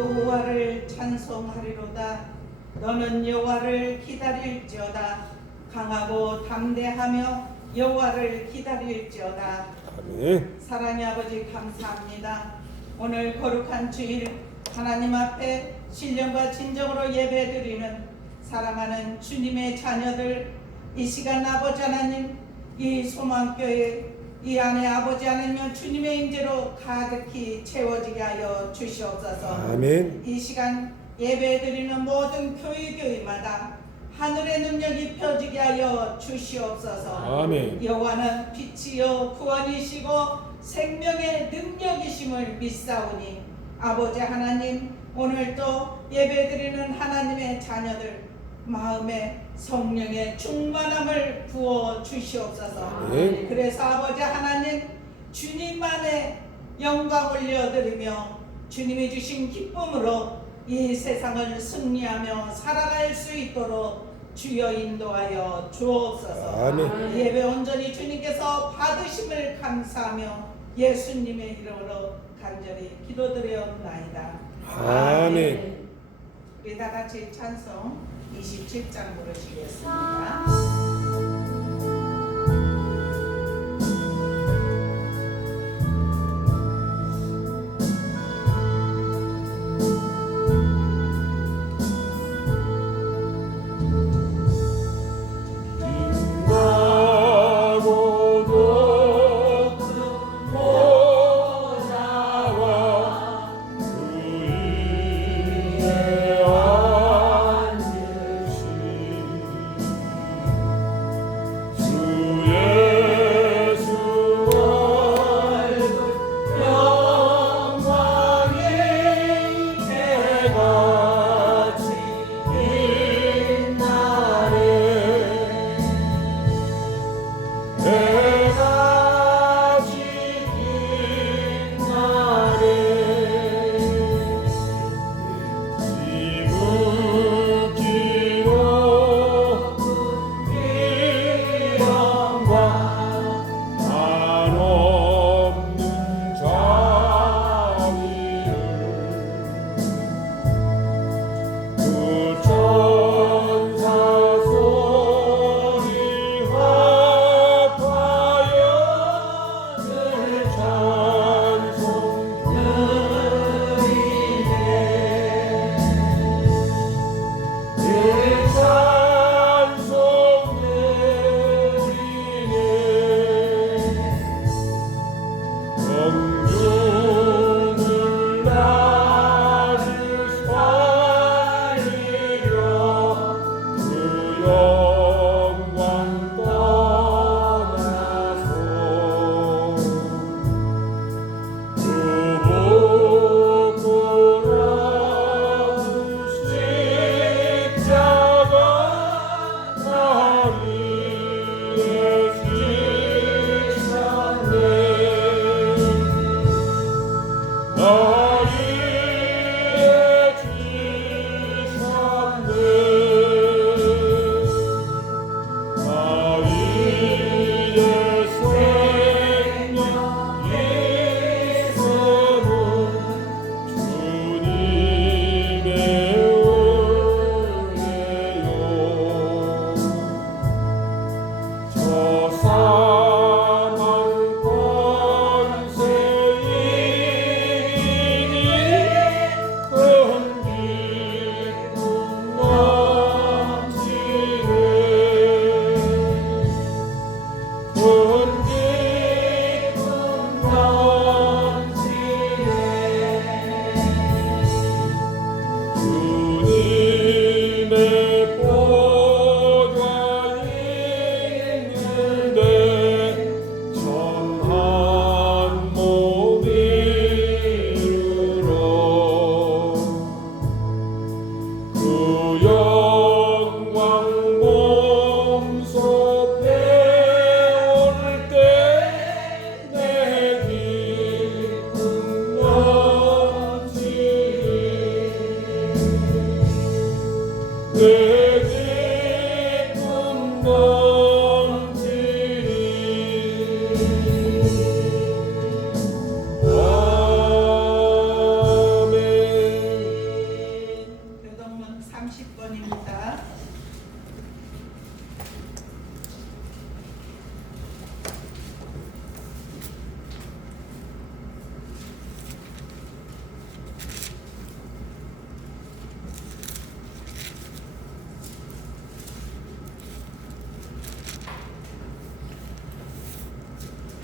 여호와를 찬송하리로다. 너는 여호와를 기다릴지어다. 강하고 담대하며 여호와를 기다릴지어다. 아멘. 사랑의 아버지 감사합니다. 오늘 거룩한 주일 하나님 앞에 신령과 진정으로 예배드리는 사랑하는 주님의 자녀들, 이 시간 아버지 하나님, 이 소망교회 이 안에 아버지 하나님 주님의 임재로 가득히 채워지게 하여 주시옵소서. 아멘. 이 시간 예배드리는 모든 교회마다 하늘의 능력이 펴지게 하여 주시옵소서. 아멘. 여호와는 빛이요 구원이시고 생명의 능력이심을 믿사오니 아버지 하나님, 오늘도 예배드리는 하나님의 자녀들 마음에 성령의 충만함을 부어 주시옵소서. 아멘. 그래서 아버지 하나님, 주님만의 영광 올려드리며 주님이 주신 기쁨으로 이 세상을 승리하며 살아갈 수 있도록 주여 인도하여 주옵소서. 아멘. 예배 온전히 주님께서 받으심을 감사하며 예수님의 이름으로 간절히 기도드려옵나이다. 아멘. 우리 다 같이 찬송 27장 부르시겠습니다.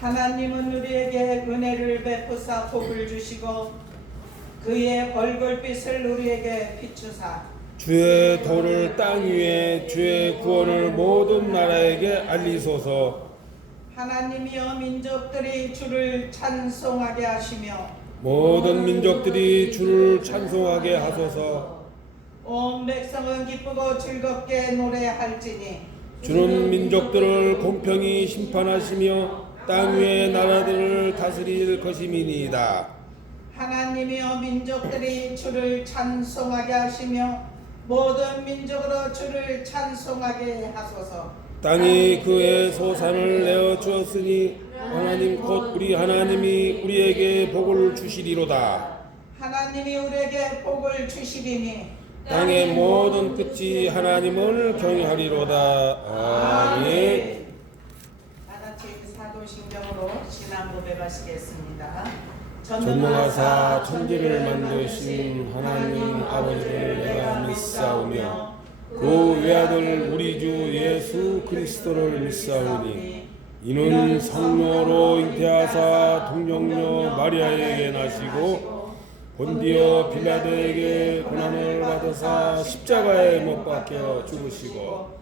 하나님은 우리에게 은혜를 베푸사 복을 주시고 그의 얼굴빛을 우리에게 비추사 주의 도를 땅 위에 주의 구원을 모든 나라에게 알리소서. 하나님이여 민족들이 주를 찬송하게 하시며 모든 민족들이 주를 찬송하게 하소서. 온 백성은 기쁘고 즐겁게 노래할지니 주는 민족들을 공평히 심판하시며 땅 위의 나라들을 다스릴 것임이니이다. 하나님이여 민족들이 주를 찬송하게 하시며 모든 민족으로 주를 찬송하게 하소서. 땅이 그의 소산을 내어 주었으니 하나님 곧 우리 하나님이 우리에게 복을 주시리로다. 하나님이 우리에게 복을 주시리니 땅의 모든 끝이 하나님을 경외하리로다. 아멘. 다같이 사도신경으로 신앙 고백하시겠습니다. 전능하사 천지를 만드신 하나님 아버지를 내가 믿사오며 그 외아들 우리 주 예수 그리스도를 믿사오니 이는 성령으로 잉태하사 동정녀 마리아에게 나시고 본디오 빌라도에게 고난을 받으사 십자가에 못 박혀 죽으시고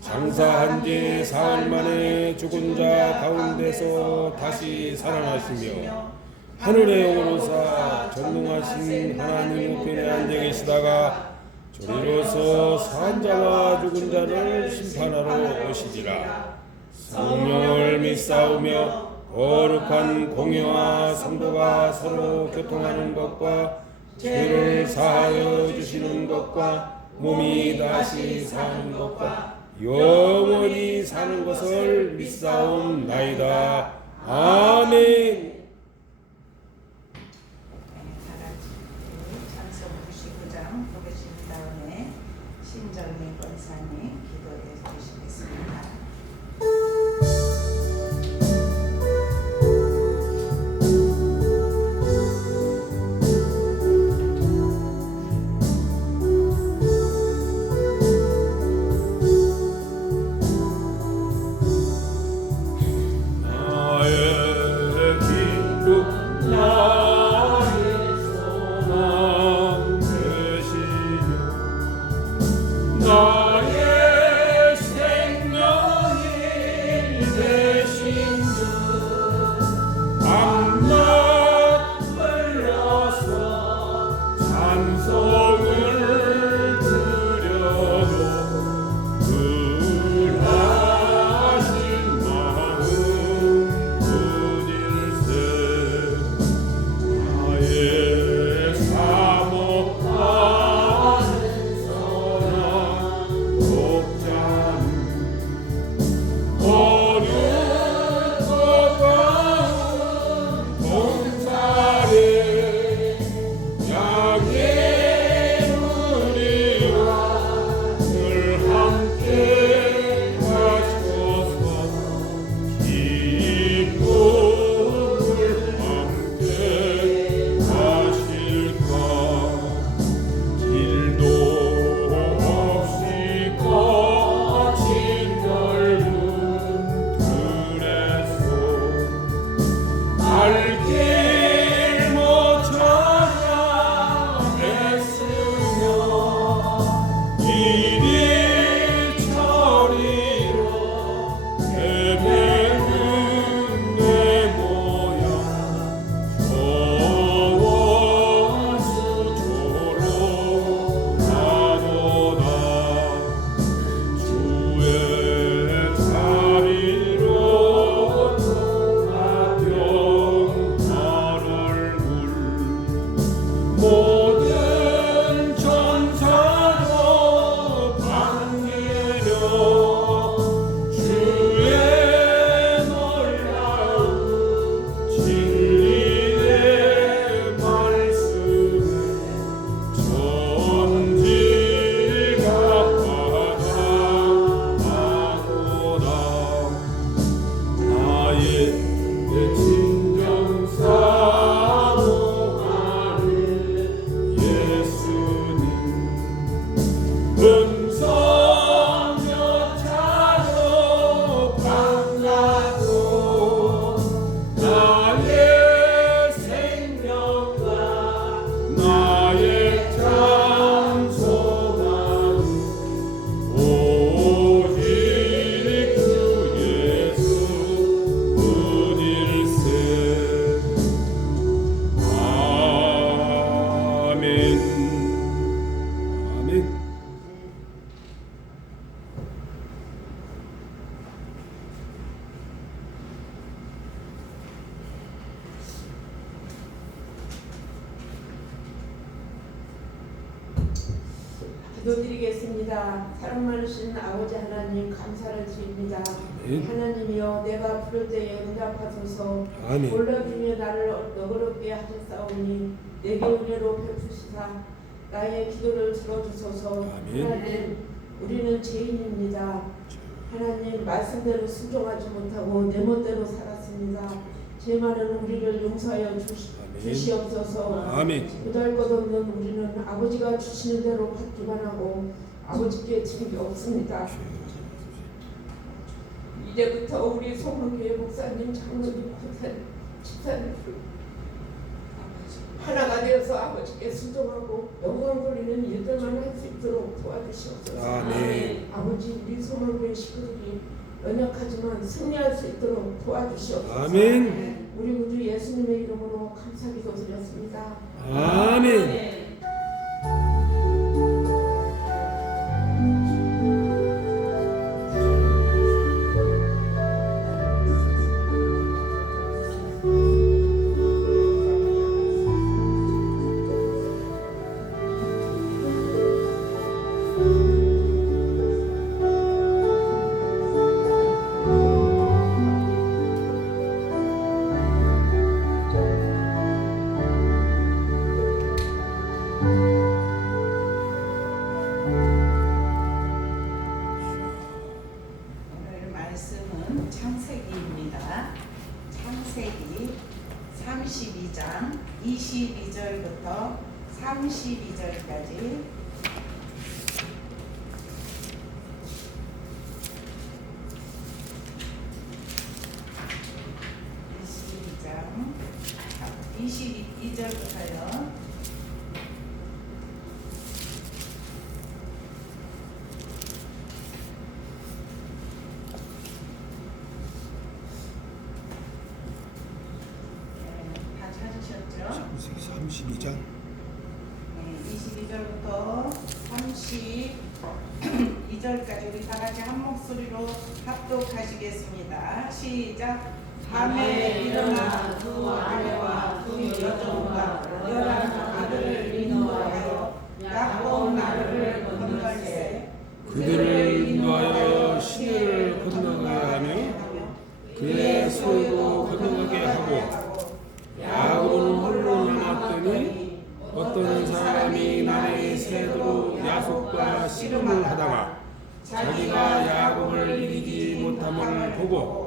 장사한 지 사흘 만에 죽은 자 가운데서 다시 살아나시며 하늘에 오르사 전능하신 하나님 우편에 앉아 계시다가 저리로서 산 자와 죽은 자를 심판하러 오시리라. 성령을 믿사오며 거룩한 공회와 성도가 서로 교통하는 것과 죄를 사하여 주시는 것과 몸이 다시 사는 것과 영원히 사는 것을 믿사옵나이다. 아멘. 찬송 99장 보내신 다음에 신정민 권사님 기도해 주시겠습니다. 나의 생명이 되신 주 밤낮 흘려서 찬송을 드려도 불하신 마음 뿐일세. 나의 사모하는 선한 독자는 어느 가까운 동산에 양의 우리와 늘 함께 가셔서 기쁨을 함께 하실까. 길도 없이 거친 넓은 들에서 발길 못 찾아 애쓰며 이리 저리로 헤매는 내 모양 저원수초로 가노다. 주의 자비로 똑같은 얼굴 모든 천사도 반기며 주의 놀라운 진리의 말씀에 천지가 바라보다. 나의 친정 사모하는 기도드리겠습니다. 사랑 많으신 아버지 하나님 감사를 드립니다. 하나님이여 내가 부를 때에 응답하소서. 아멘. 몰라주며 나를 너그럽게 하셨사오니 내게 은혜로 베푸시사 나의 기도를 들어주소서. 아멘. 하나님 우리는 죄인입니다. 하나님 말씀대로 순종하지 못하고 내 멋대로 살았습니다. 죄 많은 우리를 용서하여 주시옵소서. 아멘. 못할 것 없는 우리는 아버지가 주시는 대로 받기만 하고 아버지께 드린 게 없습니다. 이제부터 우리 소문교회 목사님, 장로님, 집사님 하나가 되어서 아버지께 순종하고 영광 돌리는 일들만 할 수 있도록 도와주시옵소서. 아멘. 아버지 우리 소문교회 식구들이 연약하지만 승리할 수 있도록 도와주시옵소서. 아멘. 우리 구주 예수님의 이름으로 감사기도 드렸습니다. 아멘. 오늘 말씀은 창세기입니다. 창세기 32장 22절부터 32절까지 (22장) 22절부터요. 다 찾으셨죠? 32장. 22절부터 32절까지 우리 다 같이 한 목소리로 합독하시겠습니다. 시작. 밤에 일어나 두 아내와 두 여종과 11아들을 인도하여 야곱 나루를 건널세 그들을 인도하여 시내를 건너가게 하며 그의 소유도 건너가게 하고 야곱은 홀로 남았더니 어떤 사람이 날에 새도록 야속과 씨름을 하다가 자기가 야곱을 이기지 못함을 보고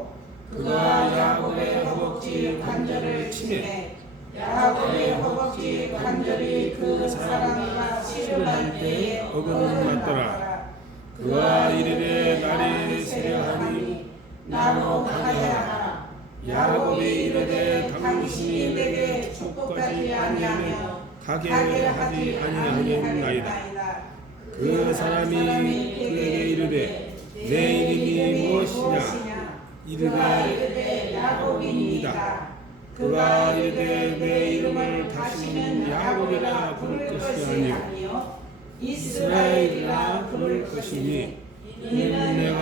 그가 야곱의 허벅지 관절을 치매 야곱의 허벅지 관절이 그 사람과 씨름할 때에 어긋났더라. 그가 이르되 날이 새려하니 나로 가게 하라. 야곱이 이르되 당신이 내게 축복하지 아니하며 가게 하지 아니하겠나이다. 그 사람이 그에게 이르되 내 이름이 무엇이냐? 이르되 야곱입니다. 그가 이르되 내 이름을 다시는 야곱이라 부를 것이 아니요 이스라엘이라 부를 것이니 이는 내가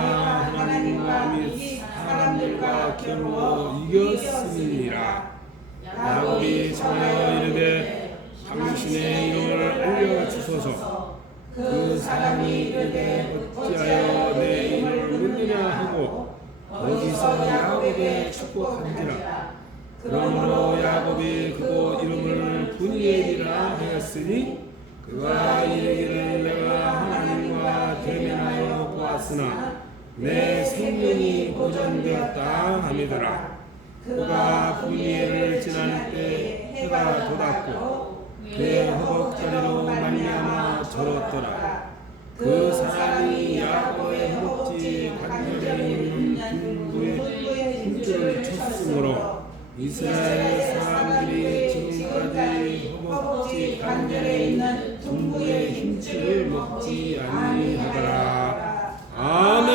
하나님과 및 사람들과 겨루어 이겼음이니라. 야곱이 전하여 이르되 당신의 이름을 알려주소서. 그 사람이 이르되 어찌하여 내 이름을 묻느냐 하고 거기서 야곱에 축복한지라. 그러므로 야곱이 그곳 이름을 분이엘이라 하였으니 그가 이르기를 내가 하나님과 대면하여 보았으나 내 생명이 보존되었다 하미더라. 그가 분이엘을 지날 때 해가 돋았고 그의 허벅다리로 말미암아 절었더라. 그 사람이 야곱의 허벅지 관절에 있는 둥부의 힘줄을 쳤으므로 이스라엘 사람들이 지금까지 허벅지 관절에 있는 둥부의 힘줄을 먹지 아니하더라. 아멘.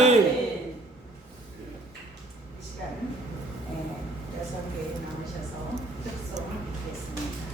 이 시간 여성교회 나오셔서 특송 읽겠습니다.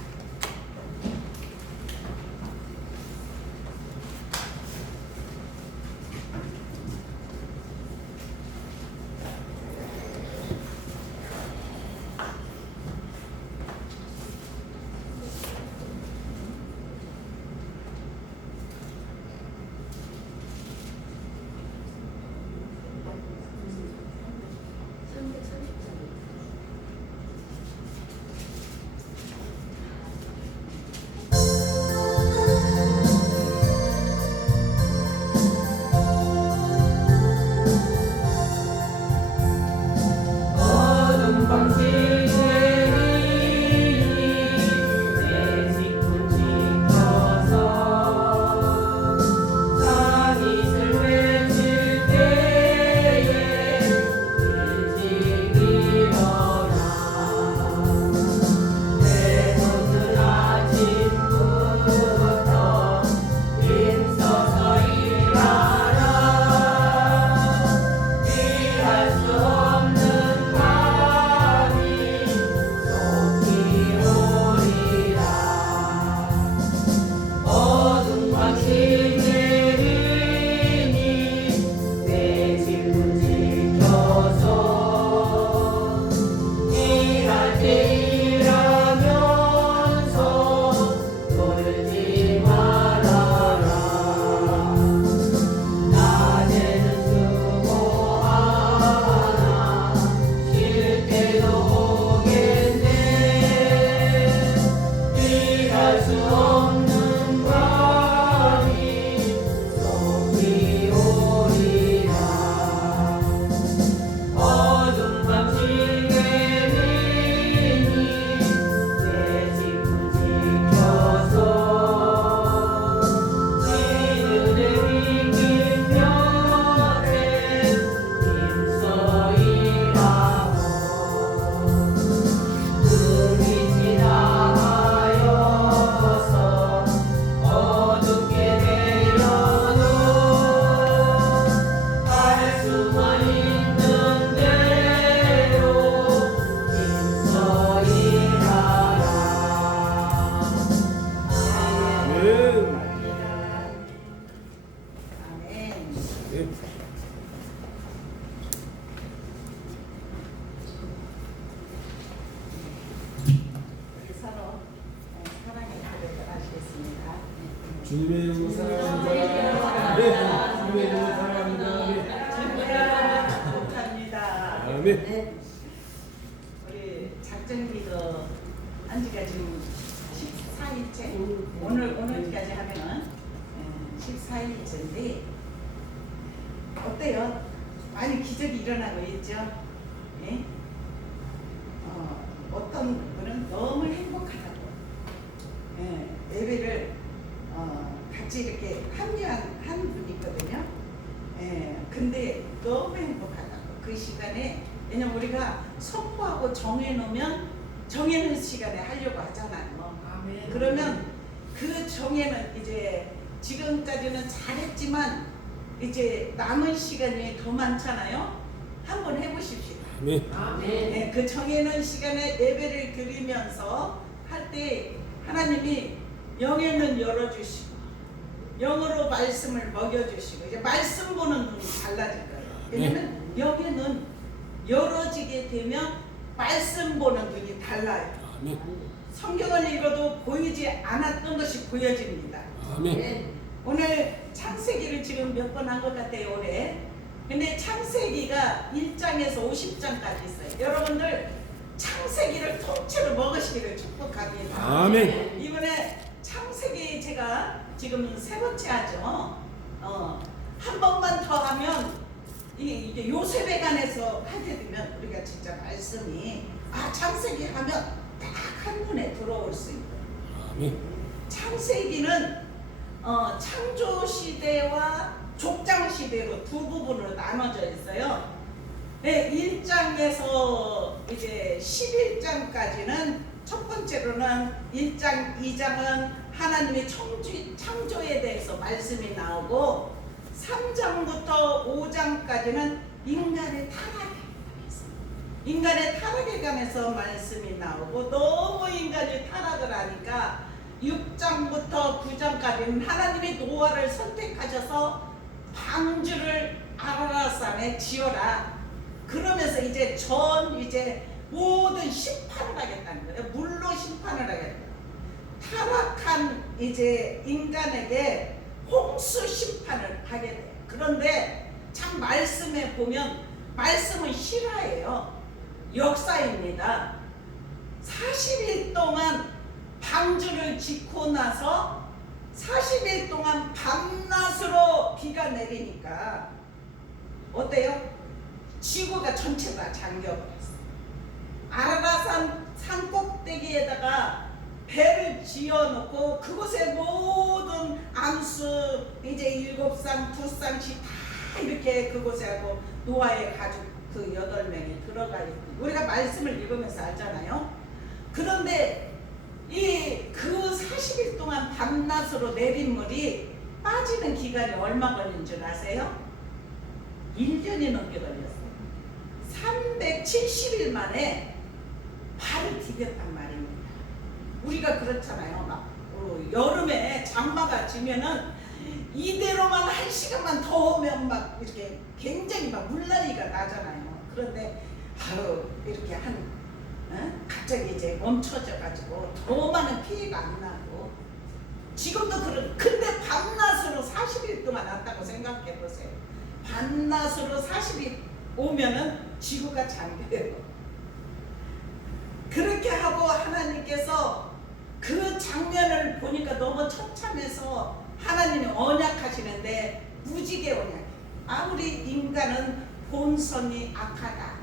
서로 사랑의 고백을 하시겠습니다. 주님의 이름으로 사랑합니다. 네, 주님의 이름으로 사랑합니다. 축하합니다. 아멘. 우리 작정기도 한 지가 지금 14일째? 오늘까지 하면은 14일째인데 어때요? 많이 기적이 일어나고 있죠? 예? 어떤 분은 너무 행복하다고 예배를 같이 이렇게 합류한 한 분이 있거든요. 근데 너무 행복하다고 그 시간에 왜냐면 우리가 선포하고 정해놓으면 정해놓은 시간에 하려고 하잖아요. 아멘. 그러면 그 정해는 이제 지금까지는 잘했지만 이제 남은 시간이 더 많잖아요. 한번 해보십시오. 아멘. 아멘. 그 정해놓은 시간에 예배를 드리면서 할 때 하나님이 영에는 열어주시고 영으로 말씀을 먹여주시고 이제 말씀 보는 눈이 달라질 거예요. 왜냐면 영에는 열어지게 되면 말씀 보는 눈이 달라요. 아멘. 성경을 읽어도 보이지 않았던 것이 보여집니다. 아멘. 오늘 창세기를 지금 몇 번 한 것 같아요, 올해. 근데 창세기가 1장에서 50장까지 있어요. 여러분들 창세기를 통째로 먹으시기를 축복합니다. 아멘. 이번에 창세기 제가 지금 세 번째 하죠. 한 번만 더 하면 이게 요셉에 관해서 하게 되면 우리가 진짜 말씀이 창세기 하면 딱 한눈에 들어올 수 있고. 아멘. 창세기는 창조 시대와 족장 시대로 두 부분으로 나눠져 있어요. 네, 1장에서 이제 11장까지는 첫 번째로는 1장, 2장은 하나님의 창조에 대해서 말씀이 나오고 3장부터 5장까지는 인간의 타락에 관해서 말씀이 나오고 너무 인간이 타락을 하니까 6장부터 9장까지는 하나님이 노아를 선택하셔서 방주를 아라라산에 지어라. 그러면서 이제 모든 심판을 하겠다는 거예요. 물로 심판을 하겠다. 타락한 이제 인간에게 홍수 심판을 하게 돼요. 그런데 참 말씀에 보면 말씀은 실화예요. 역사입니다. 40일 동안 방주를 짓고 나서 40일 동안 밤낮으로 비가 내리니까 어때요? 지구가 전체가 잠겨버렸어요. 아라라산 산 꼭대기에다가 배를 지어놓고 그곳에 모든 암수 이제 7쌍, 2쌍씩 다 이렇게 그곳에 하고 노아의 가족 그 8명이 들어가 있고 우리가 말씀을 읽으면서 알잖아요. 그런데 그 40일 동안 밤낮으로 내린 물이 빠지는 기간이 얼마 걸린 줄 아세요? 1년이 넘게 걸렸어요. 370일 만에 발을 디뎠단 말입니다. 우리가 그렇잖아요. 막 여름에 장마가 지면은 이대로만 1시간만 더 오면 막 이렇게 굉장히 막 물난리가 나잖아요. 그런데 이렇게 갑자기 이제 멈춰져 가지고 더 많은 피해가 안 나고 지금도 근데 밤낮으로 40일 동안 왔다고 생각해 보세요. 밤낮으로 40일 오면은 지구가 잠겨요. 그렇게 하고 하나님께서 그 장면을 보니까 너무 처참해서 하나님이 언약하시는데 무지개 언약. 아무리 인간은 본성이 악하다.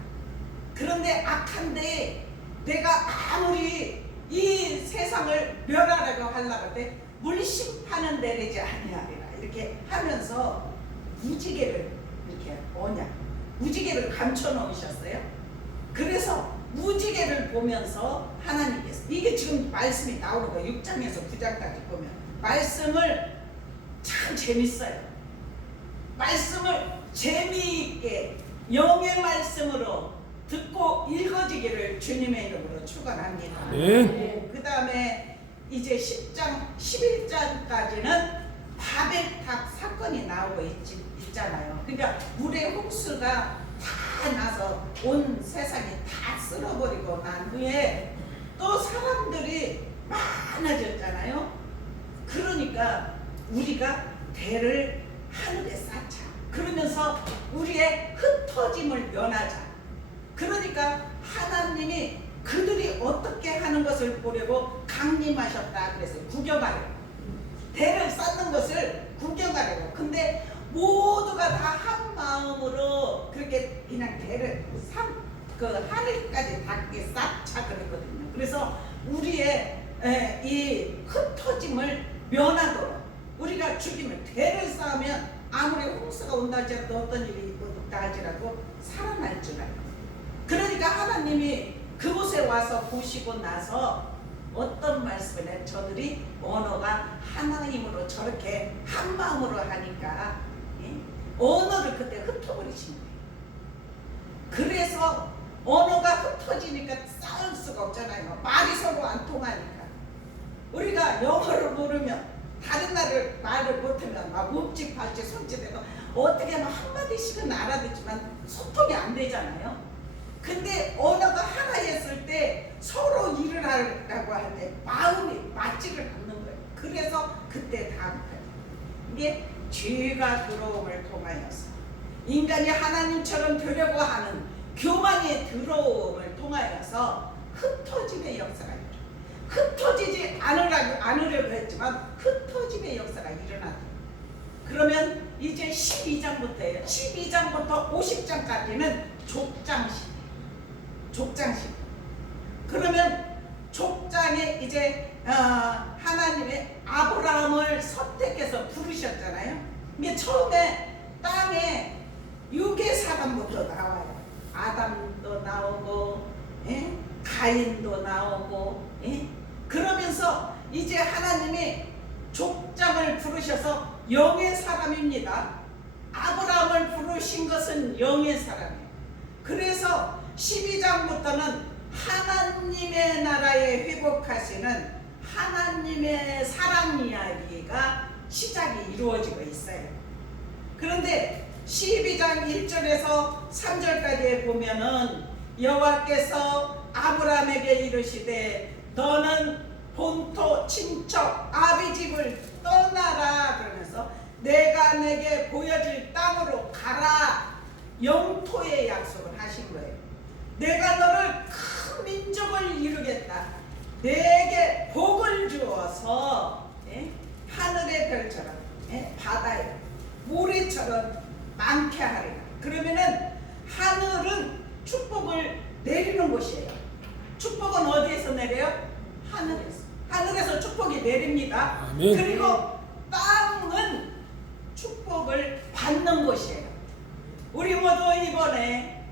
그런데 악한데 내가 아무리 이 세상을 멸하려고 하려고 때 물심판은 내리지 아니하리라 이렇게 하면서 무지개를 이렇게 언약 무지개를 감춰 놓으셨어요. 그래서 무지개를 보면서 하나님께서 이게 지금 말씀이 나오는 거예요. 6장에서 9장까지 보면 말씀을 참 재밌어요. 말씀을 재미있게 영의 말씀으로 듣고 읽어지기를 주님의 이름으로 축원합니다. 네. 그 다음에 이제 10장, 11장까지는 바벨탑 사건이 나오고 있잖아요. 그러니까 물의 홍수가 다 나서 온 세상이 다 쓸어버리고 난 후에 또 사람들이 많아졌잖아요. 그러니까 우리가 대를 하늘에 쌓자. 그러면서 우리의 흩어짐을 면하자. 그러니까 하나님이 그들이 어떻게 하는 것을 보려고 강림하셨다 그랬어요. 구경하려고. 대를 쌓는 것을 구경하려고. 근데 모두가 다 한 마음으로 그렇게 그냥 대를 그 하늘까지 닿게 쌓자 그랬거든요. 그래서 우리의 이 흩어짐을 면하도록 우리가 죽이면 대를 쌓으면 아무리 홍수가 온다 할지라도 어떤 일이 있다 할지라도 살아날 줄 알고. 그러니까 하나님이 그곳에 와서 보시고 나서 어떤 말씀을 해? 저들이 언어가 하나님으로 저렇게 한 마음으로 하니까 언어를 그때 흩어버리신 거예요. 그래서 언어가 흩어지니까 싸울 수가 없잖아요. 말이 서로 안 통하니까. 우리가 영어를 모르면 다른 나라를 말을 못하면 막 묵직발지 손짓해도 어떻게 하면 한마디씩은 알아듣지만 소통이 안 되잖아요. 근데 언어가 하나였을 때 서로 일을 하려고 할 때 마음이 맞지를 않는 거예요. 그래서 그때 다음까지 이게 죄가 들어옴을 통하여서 인간이 하나님처럼 되려고 하는 교만의 들어옴을 통하여서 흩어짐의 역사가 일어나. 흩어지지 않으려고 했지만 흩어짐의 역사가 일어나다. 그러면 이제 12장부터예요. 12장부터 50장까지는 족장식. 그러면 족장에 이제 하나님의 아브라함을 선택해서 부르셨잖아요. 근데 처음에 땅에 육의 사람부터 나와요. 아담도 나오고 가인도 나오고 그러면서 이제 하나님이 족장을 부르셔서 영의 사람입니다. 아브라함을 부르신 것은 영의 사람이에요. 그래서 12장부터는 하나님의 나라에 회복하시는 하나님의 사랑 이야기가 시작이 이루어지고 있어요. 그런데 12장 1절에서 3절까지에 보면은 여호와께서 아브라함에게 이르시되 너는 본토 친척 아비 집을 떠나라 그러면서 내가 내게 보여줄 땅으로 가라. 영토의 약속을 하신 거예요. 내가 너를 큰 민족을 이루겠다. 내게 복을 주어서 하늘의 별처럼 바다에 모래처럼 많게 하리라. 그러면은 하늘은 축복을 내리는 곳이에요. 축복은 어디에서 내려요? 하늘에서. 하늘에서 축복이 내립니다. 아멘. 그리고 땅은 축복을 받는 곳이에요. 우리 모두 이번에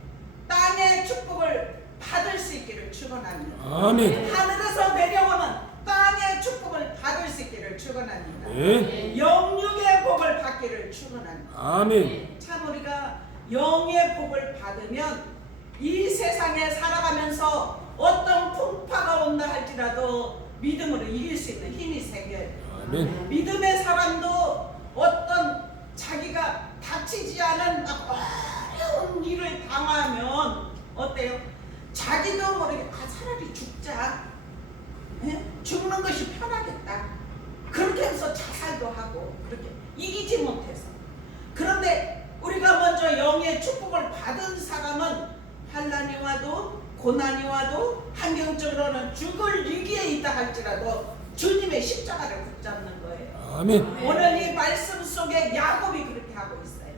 땅의 축복을 받을 수 있기를 축원합니다. 아멘. 하늘에서 내려오는 땅의 축복을 받을 수 있기를 축원합니다. 네. 영육의 복을 받기를 축원합니다. 아멘. 참 우리가 영의 복을 받으면 이 세상에 살아가면서 어떤 풍파가 온다 할지라도 믿음으로 이길 수 있는 힘이 생겨요. 아멘. 믿음의 사람도 어떤 자기가 닥치지 않은 어려운 일을 당하면 어때요? 자기도 모르게 차라리 죽자. 죽는 것이 편하겠다. 그렇게 해서 자살도 하고 그렇게 이기지 못해서. 그런데 우리가 먼저 영의 축복을 받은 사람은 환난이 와도 고난이 와도 환경적으로는 죽을 위기에 있다 할지라도 주님의 십자가를 붙잡는 거예요. 아멘. 오늘 이 말씀 속에 야곱이 그렇게 하고 있어요.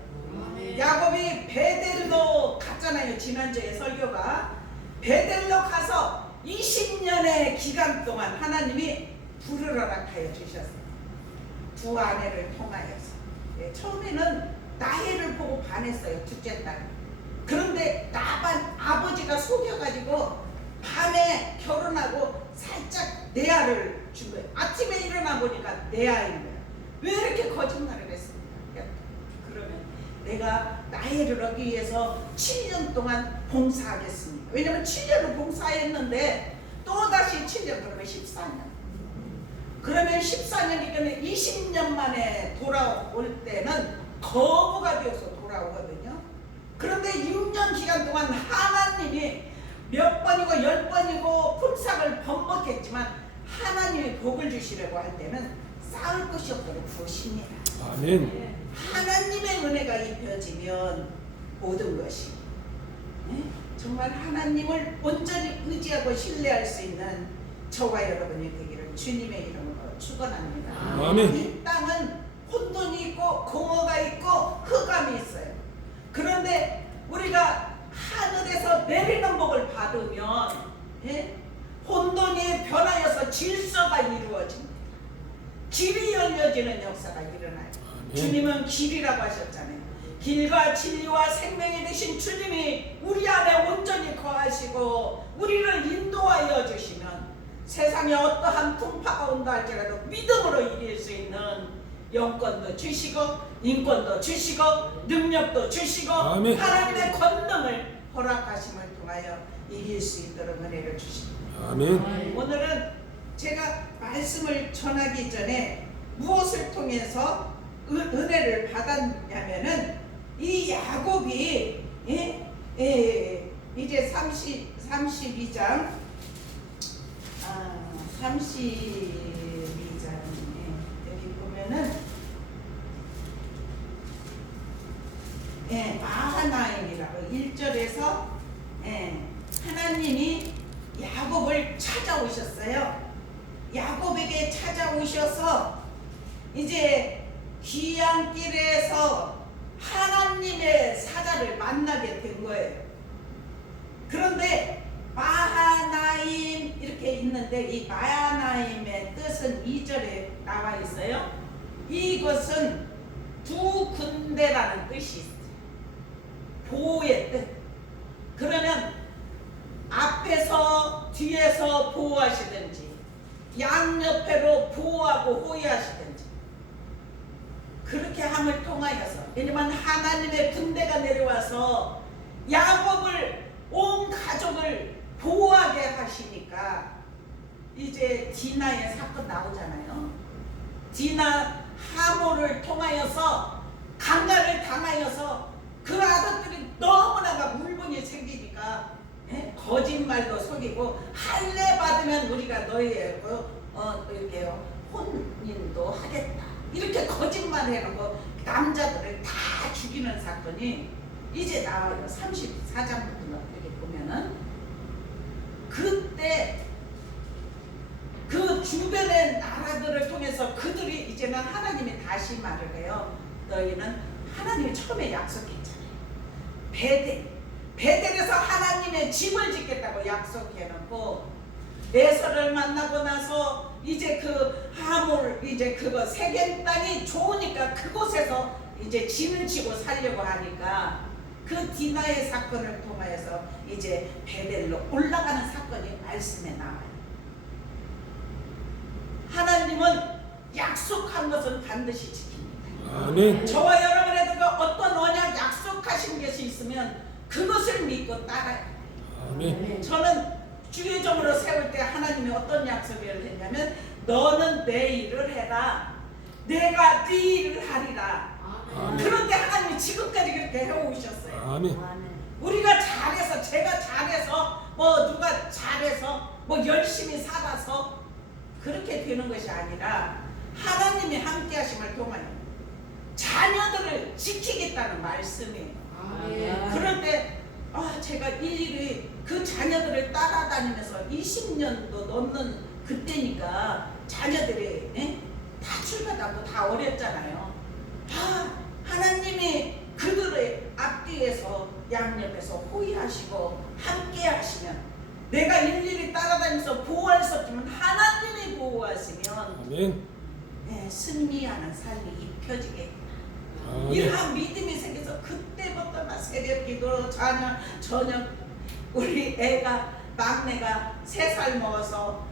야곱이 베델로 갔잖아요. 지난주에 설교가 베델로 가서 20년의 기간 동안 하나님이 불을 허락하여 주셨어요. 두 아내를 통하여서. 처음에는 나해를 보고 반했어요. 둘째 딸. 그런데 나반 아버지가 속여가지고 밤에 결혼하고 살짝 내아를 준 거예요. 아침에 일어나 보니까 내아인 거예요. 왜 이렇게 거짓말을 했습니까? 그러면 내가 나해를 얻기 위해서 7년 동안 봉사하겠습니다. 왜냐면 7년을 봉사했는데 또다시 7년 그러면 14년. 그러면 14년이면 20년 만에 돌아올 때는 거부가 되어서 돌아오거든요. 그런데 6년 기간 동안 하나님이 몇 번이고 10번이고 품삯을 번복했지만 하나님이 복을 주시려고 할 때는 쌓을 것이 없도록 부으십니다. 아멘. 하나님의 은혜가 입혀지면 모든 것이 정말 하나님을 온전히 의지하고 신뢰할 수 있는 저와 여러분이 되기를 주님의 이름으로 축원합니다. 아멘. 이 땅은 혼돈이 있고 공허가 있고 흑암이 있어요. 그런데 우리가 하늘에서 내리는 복을 받으면 혼돈이 변하여서 질서가 이루어집니다. 길이 열려지는 역사가 일어나요. 주님은 길이라고 하셨잖아요. 길과 진리와 생명이 되신 주님이 우리 안에 온전히 거하시고 우리를 인도하여 주시면 세상에 어떠한 풍파가 온다 할지라도 믿음으로 이길 수 있는 영권도 주시고 인권도 주시고 능력도 주시고 아멘. 하나님의 권능을 허락하심을 통하여 이길 수 있도록 은혜를 주십니다. 아멘. 오늘은 제가 말씀을 전하기 전에 무엇을 통해서 은혜를 받았냐면은 이 야곱이 이제 32장 32장에 여기 보면은 마하나임이라고 1절에서 하나님이 야곱을 찾아오셨어요. 야곱에게 찾아오셔서 이제 귀향길에서 하나님의 사자를 만나게 된 거예요. 그런데 마하나임 이렇게 있는데 이 마하나임의 뜻은 2절에 나와 있어요. 이것은 두 군데라는 뜻이 있어요. 보호의 뜻. 그러면 앞에서 뒤에서 보호하시든지 양옆으로 보호하고 호위하시든지 그렇게 함을 통하여서, 왜냐면 하나님의 군대가 내려와서 야곱을 온 가족을 보호하게 하시니까 이제 디나의 사건 나오잖아요. 디나 하모를 통하여서 강간을 당하여서 그 아들들이 너무나가 물분이 생기니까 거짓말도 속이고 할례 받으면 우리가 너희의 이렇게 혼인도 하겠다 이렇게 거짓말 해놓고 남자들을 다 죽이는 사건이 이제 나와요. 34장부터 이렇게 보면은 그때 그 주변의 나라들을 통해서 그들이 이제는 하나님이 다시 말을 해요. 너희는 하나님이 처음에 약속했잖아요. 베델에서 하나님의 집을 짓겠다고 약속해놓고 에서를 만나고 나서 이제 그 하몰 이제 그거 세겜 땅이 좋으니까 그곳에서 이제 진을 치고 살려고 하니까 그 디나의 사건을 통하여서 이제 베델로 올라가는 사건이 말씀에 나와요. 하나님은 약속한 것은 반드시 지킵니다. 아멘. 저와 여러분에게 어떤 언약 약속하신 것이 있으면 그것을 믿고 따라야 돼요. 아멘. 저는 주의점으로 세울 때 하나님이 어떤 약속을 했냐면 너는 내 일을 해라. 내가 네 일을 하리라. 아멘. 그런데 하나님이 지금까지 그렇게 해오셨어요. 아멘. 우리가 잘해서 제가 잘해서 뭐 누가 잘해서 뭐 열심히 살아서 그렇게 되는 것이 아니라 하나님이 함께 하심을 통하여 자녀들을 지키겠다는 말씀이에요. 그런데 제가 일일이 그 자녀들을 따라다니면서 20년도 넘는 그때니까 자녀들이 다 출가하고 다 어렸잖아요. 하나님이 그들의 앞뒤에서 양옆에서 호위하시고 함께 하시면 내가 일일이 따라다니면서 보호할 수 없지만 하나님이 보호하시면 아멘. 승리하는 삶이 입혀지게 아멘. 이러한 믿음이 생겨서 그때부터 막 새벽 기도 저녁 우리 애가 막내가 3살 먹어서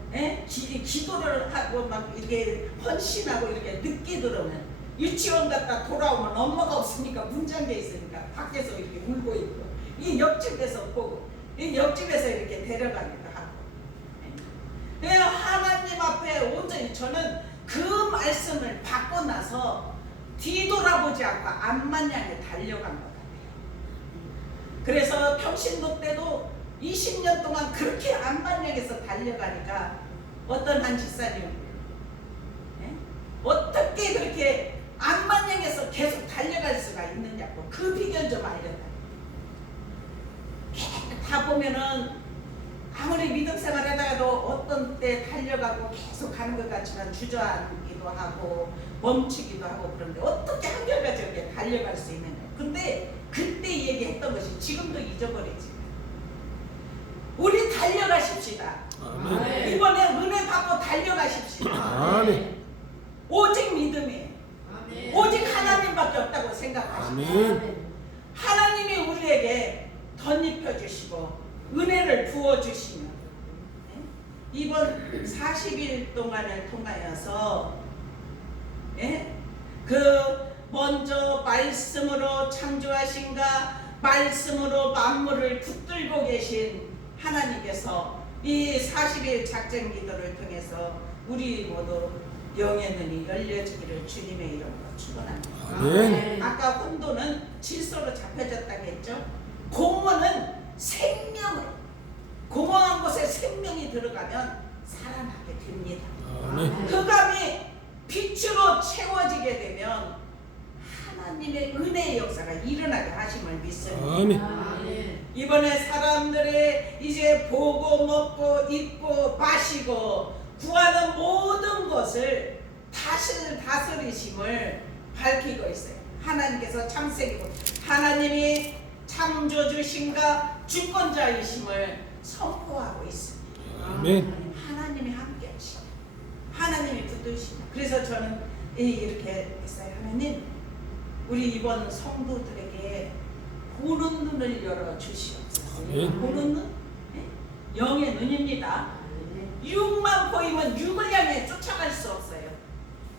기도를 하고 막 이렇게 헌신하고 이렇게 늦게 들어오면 유치원 갔다 돌아오면 엄마가 없으니까 문장돼 있으니까 밖에서 이렇게 울고 있고 이 옆집에서 보고 이 옆집에서 이렇게 데려가기도 하고 그냥 하나님 앞에 온전히 저는 그 말씀을 받고 나서 뒤돌아보지 않고 암만 향해 달려간 것 같아요. 그래서 평신도 때도 20년 동안 그렇게 암만 향해서 달려가니까 어떤 한 집사님 어떻게 그렇게 암만 향해서 계속 달려갈 수가 있느냐고 그 비결 좀 알려달라고. 다 보면은 아무리 믿음 생활하다가도 어떤 때 달려가고 계속 가는 것 같지만 주저앉기도 하고 멈추기도 하고 그런데 어떻게 한결같이 이렇게 달려갈 수 있느냐. 근데 그때 얘기했던 것이 지금도 잊어버리지. 우리 달려가십시다. 아멘. 이번에 은혜 받고 달려가십시다. 아멘. 오직 믿음이 오직 하나님밖에 없다고 생각하십시다. 아멘. 하나님이 우리에게 덧입혀 주시고 은혜를 부어 주시면 이번 40일 동안을 통하여서 그 먼저 말씀으로 창조하신가 말씀으로 만물을 붙들고 계신 하나님께서 이 40일 작전 기도를 통해서 우리 모두 영의 눈이 열려지기를 주님의 이름으로 축원합니다. 아멘. 아까 혼돈은 질서로 잡혀졌다고 했죠. 공허는 생명을 공허한 곳에 생명이 들어가면 살아나게 됩니다. 아멘. 흑암이 빛으로 채워지게 되면 하나님의 은혜의 역사가 일어나게 하심을 믿습니다. 아멘. 이번에 사람들의 이제 보고 먹고 입고 마시고 구하는 모든 것을 다스리심을 밝히고 있어요. 하나님께서 창세기고 하나님이 창조주신가 주권자이심을 선포하고 있습니다. 아멘. 하나님이 함께 하시고 하나님이 붙드시고 그래서 저는 이렇게 했어요. 하나님 우리 이번 성도들에게 보는 눈을 열어주시옵소서. 아멘. 보는 눈? 영의 눈입니다. 육만 보이면 육을 향해 쫓아갈 수 없어요.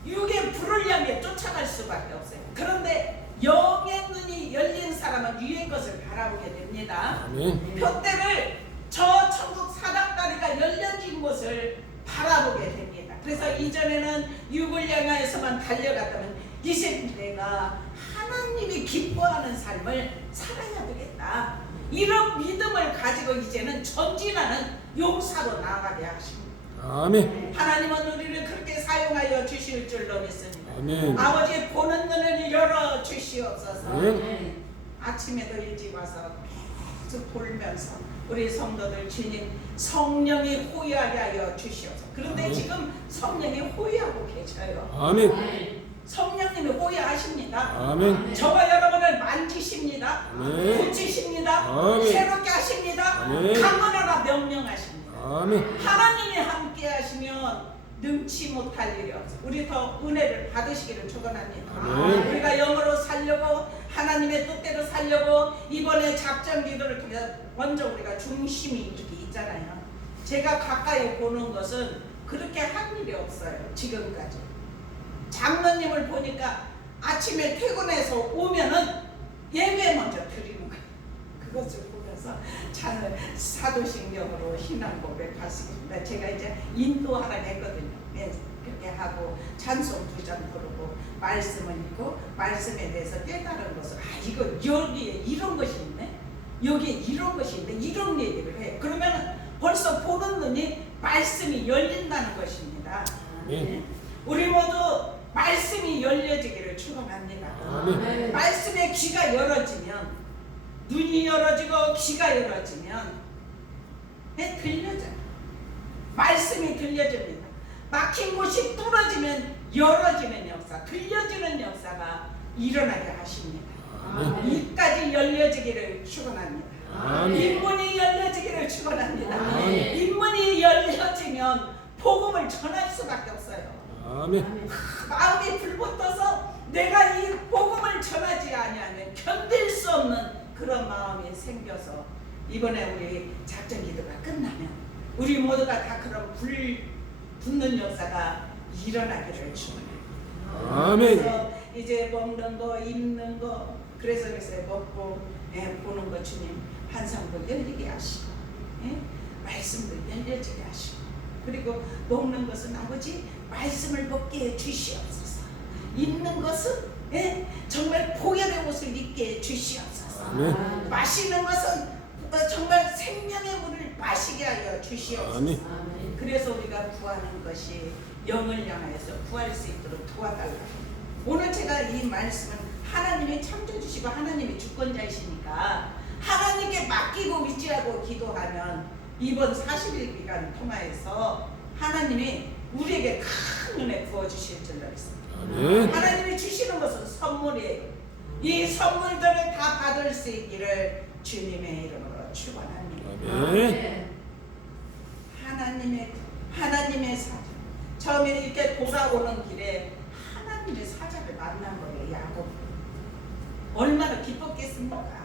육의 불을 향해 쫓아갈 수밖에 없어요. 그런데 영의 눈이 열린 사람은 위의 것을 바라보게 됩니다. 아멘. 표대를 저 천국 사닥다리가 열려진 곳을 바라보게 됩니다. 그래서 이전에는 육을 향하여서만 달려갔다면 이제 내가 하나님이 기뻐하는 삶을 살아야 되겠다. 이런 믿음을 가지고 이제는 전진하는 용사로 나아가게 하십니다. 아멘. 하나님은 우리를 그렇게 사용하여 주실 줄로 믿습니다. 아멘. 아버지 보는 눈을 열어 주시옵소서. 아멘. 아침에도 일찍 와서 계속 돌면서 우리 성도들 주님 성령이 호위하게 하여 주시옵소서. 그런데 아멘. 지금 성령이 호위하고 계셔요. 아멘. 성령님이 호위하십니다. 아멘. 저와 여러분을 만지십니다. 아멘. 고치십니다. 아멘. 새롭게 하십니다. 아멘. 강건하라 명령하십니다. 아멘. 하나님이 함께 하시면 능치 못할 일이 없어. 우리 더 은혜를 받으시기를 축원합니다. 아멘. 우리가 영으로 살려고 하나님의 뜻대로 살려고 이번에 작전 기도를 통해서 먼저 우리가 중심이 이렇게 있잖아요. 제가 가까이 보는 것은 그렇게 한 일이 없어요. 지금까지. 장로님을 보니까 아침에 퇴근해서 오면은 예배 먼저 드리는 거예요. 그것을 보면서 잘 사도신경으로 신앙 고백하시겠습니다. 제가 이제 인도하라고 했거든요. 네, 그렇게 하고 찬송 2장 부르고 말씀을 읽고 말씀에 대해서 깨달은 것을 이거 여기에 이런 것이 있네. 여기에 이런 것이 있네. 이런 얘기를 해요. 그러면 벌써 보는 눈이 말씀이 열린다는 것입니다. 아멘. 우리 모두 말씀이 열려지기를 축원합니다. 아멘. 말씀의 귀가 열어지면 눈이 열어지고 귀가 열어지면 들려져요. 말씀이 들려집니다. 막힌 곳이 뚫어지면 열어지는 역사, 들려지는 역사가 일어나게 하십니다. 입까지 열려지기를 축원합니다. 입문이 열려지기를 축원합니다. 입문이 열려지면 복음을 전할 수밖에 없어요. 아멘. 마음이 불붙어서 내가 이 복음을 전하지 아니하면 견딜 수 없는 그런 마음이 생겨서 이번에 우리 작전 기도가 끝나면 우리 모두가 다 그런 불 붙는 역사가 일어나기를 축원해요. 아멘. 그래서 이제 먹는 거, 입는 거, 그래서 먹고 보는 거 주님 환상도 열리게 하시고, 말씀도 열려지게 하시고, 그리고 먹는 것은 아버지 말씀을 먹게 해 주시옵소서. 입는 것은 정말 보혈의 옷을 입게 해 주시옵소서. 아멘. 마시는 것은 정말 생명의 물을 마시게 하여 주시옵소서. 아멘. 그래서 우리가 구하는 것이 영을 향하여서 구할 수 있도록 도와달라고. 오늘 제가 이 말씀은 하나님이 창조주시고 하나님이 주권자이시니까 하나님께 맡기고 의지하고 기도하면 이번 40일 기간 통하여서 하나님이 우리에게 큰 은혜 부어주실 줄 믿습니다. 아멘. 하나님이 주시는 것은 선물이에요. 이 선물들을 다 받을 수 있기를 주님의 이름으로 축원합니다. 아멘. 하나님의 사자. 처음에 이렇게 돌아오는 길에 하나님의 사자를 만난 거예요. 야곱. 얼마나 기뻤겠습니까?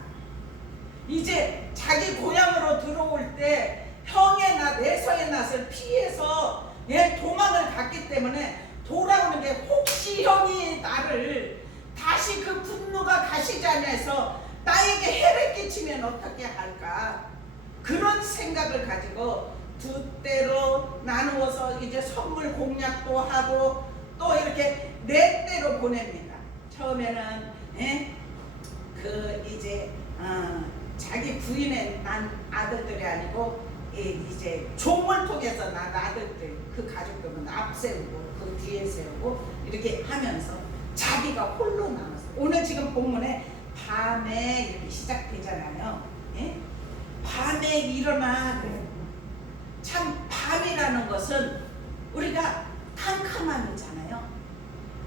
이제 자기 고향으로 들어올 때 형의 낫, 에서의 낫을 피해서 도망을 갔기 때문에 돌아오는 게 혹시 형이 나를 다시 그 분노가 가시지 않아서 나에게 해를 끼치면 어떻게 할까? 그런 생각을 가지고 두 때로 나누어서 이제 선물 공략도 하고 또 이렇게 네 때로 보냅니다. 처음에는 자기 부인의 난 아들들이 아니고 이제 종을 통해서 난 아들들 그 가족들은 앞세우고 그 뒤에 세우고 이렇게 하면서 자기가 홀로 남았어. 오늘 지금 본문에 밤에 이렇게 시작되잖아요. 밤에 일어나. 참 밤이라는 것은 우리가 캄캄함이잖아요.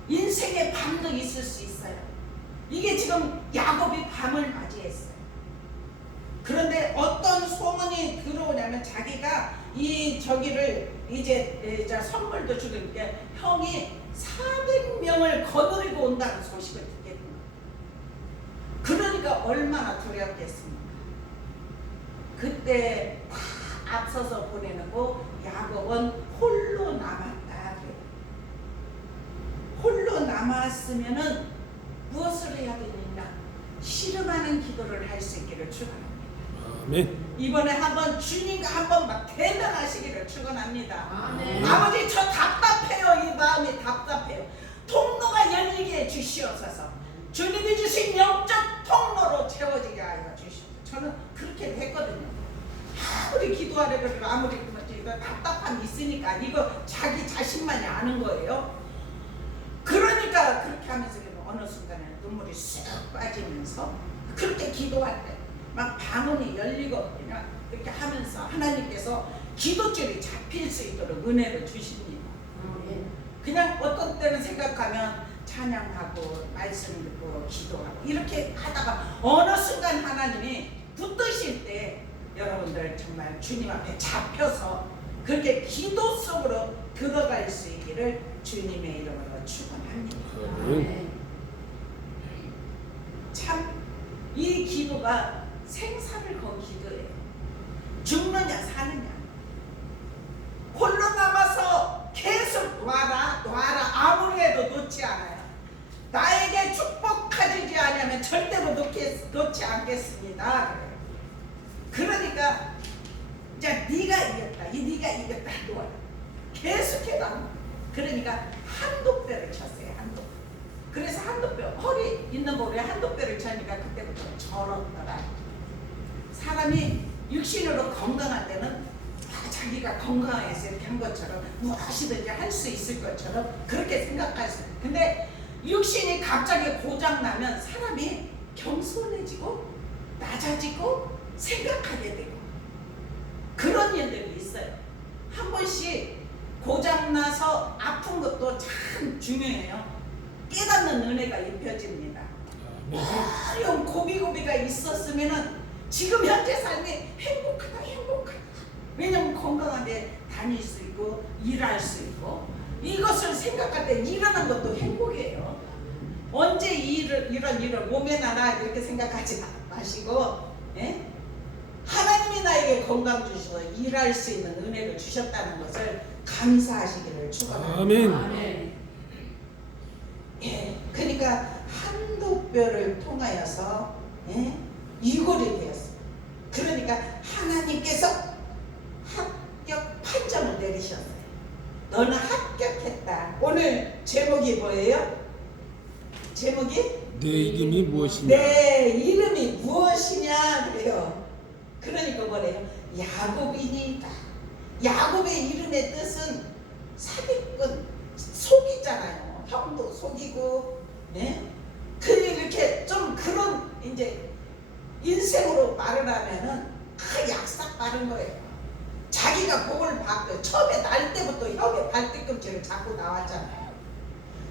인생의 밤도 있을 수 있어요. 이게 지금 야곱이 밤을 맞이했어요. 그런데 어떤 소문이 들어오냐면 자기가 저기를 이제 선물도 주니까 형이 400명을 거느리고 온다는 소식을 듣겠구나. 그러니까 얼마나 두렵겠습니까? 그때 앞서서 보내고 야곱은 홀로 남았다. 홀로 남았으면은 무엇을 해야 되느냐? 씨름하는 기도를 할 수 있기를 축원합니다. 아멘. 이번에 한번 주님과 한번 막 대면하시기를 축원합니다. 아멘. 아버지 저 답답해요. 이 마음이 답답해요. 통로가 열리게 해 주시옵소서. 주님이 주신 영적 통로로 채워지게 하여 주시옵소서. 저는 그렇게 됐거든요. 아무리 기도하려고 해도 아무리 이거 답답함이 있으니까 이거 자기 자신만이 아는 거예요. 그러니까 그렇게 하면서 어느 순간에 눈물이 쑥 빠지면서 그렇게 기도할 때 막 방언이 열리고 그냥 이렇게 하면서 하나님께서 기도줄이 잡힐 수 있도록 은혜를 주십니다. 그냥 어떤 때는 생각하면 찬양하고 말씀 듣고 기도하고 이렇게 하다가 어느 순간 하나님이 붙드실 때 여러분들 정말 주님 앞에 잡혀서 그렇게 기도 속으로 들어갈 수 있기를 주님의 이름으로 축원합니다. 참 이 기도가 생사를 건 기도예요. 죽느냐 사느냐. 홀로 남아서 계속 놔라 아무리 해도 놓지 않아요. 나에게 축복하지 않으면 절대로 놓지 않겠습니다. 그러니까 이제 네가 이겼다 놓아라. 계속해다. 그러니까 한독배를 쳤어요. 한독배. 그래서 한독배 허리 있는 부분에 한독배를 쳐니까 그때부터 절었더라. 사람이 육신으로 건강할 때는 자기가 건강해서 이렇게 한 것처럼 무엇이든지 할 수 있을 것처럼 그렇게 생각할 수 있어요. 근데 육신이 갑자기 고장나면 사람이 겸손해지고 낮아지고 생각하게 되고 그런 일들이 있어요. 한 번씩 고장 만나서 아픈 것도 참 중요해요. 깨닫는 은혜가 입혀집니다. 어려운 고비고비가 있었으면은 지금 현재 삶이 행복하다. 왜냐면 건강하게 다닐 수 있고 일할 수 있고 이것을 생각할 때 일하는 것도 행복이에요. 언제 이런 일을 몸에 나나 이렇게 생각하지 마시고, 예? 하나님이 나에게 건강 주시고 일할 수 있는 은혜를 주셨다는 것을 감사하시기를 축원합니다. 아멘. 예, 그러니까 한독별을 통하여서 이골이 되었어요. 그러니까 하나님께서 합격 판정을 내리셨어요. 너는 합격했다. 오늘 제목이 뭐예요? 제목이 내 이름이 무엇이냐? 내 이름이 무엇이냐 그래요. 그러니까 뭐래요? 야곱이니이다. 야곱의 이름의 뜻은 사기꾼, 속이잖아요. 형도 속이고, 네? 이렇게 좀 그런 이제 인생으로 말을 하면은 약삭 빠른 거예요. 자기가 복을 받고 처음에 날 때부터 혀에 발뒤꿈치를 잡고 나왔잖아요.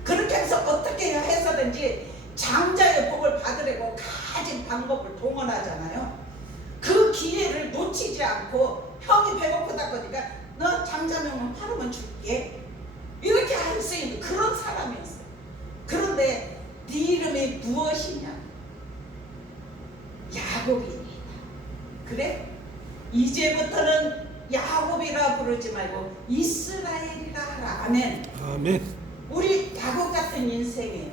그렇게 해서 어떻게 해서든지 장자의 복을 받으려고 가진 방법을 동원하잖아요. 그 기회를 놓치지 않고 형이 배고프다 보니까 너 장자명만 팔으면 줄게 이렇게 할 수 있는 그런 사람이었어요. 그런데 네 이름이 무엇이냐? 야곱이니이다. 그래? 이제부터는 야곱이라 부르지 말고 이스라엘이라 하라. 아멘. 아멘. 우리 야곱 같은 인생이에요.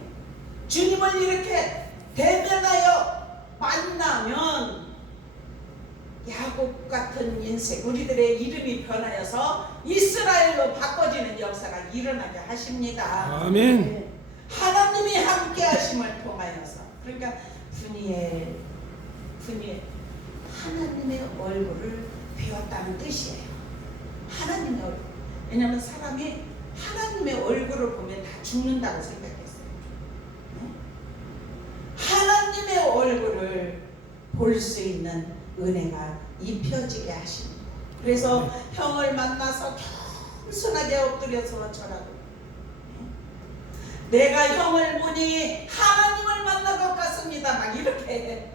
주님을 이렇게 대면하여 만나면 야곱 같은 인생, 우리들의 이름이 변하여서 이스라엘로 바꿔지는 역사가 일어나게 하십니다. 아멘. 하나님이 함께 하심을 통하여서. 그러니까 분이엘 하나님의 얼굴을 비웠다는 뜻이에요. 하나님의 얼굴. 왜냐하면 사람이 하나님의 얼굴을 보면 다 죽는다고 생각했어요. 하나님의 얼굴을 볼 수 있는 은혜가 입혀지게 하십니다. 그래서 형을 만나서 겸손하게 엎드려서 절하고, 내가 형을 보니 하나님을 만난 것 같습니다. 막 이렇게,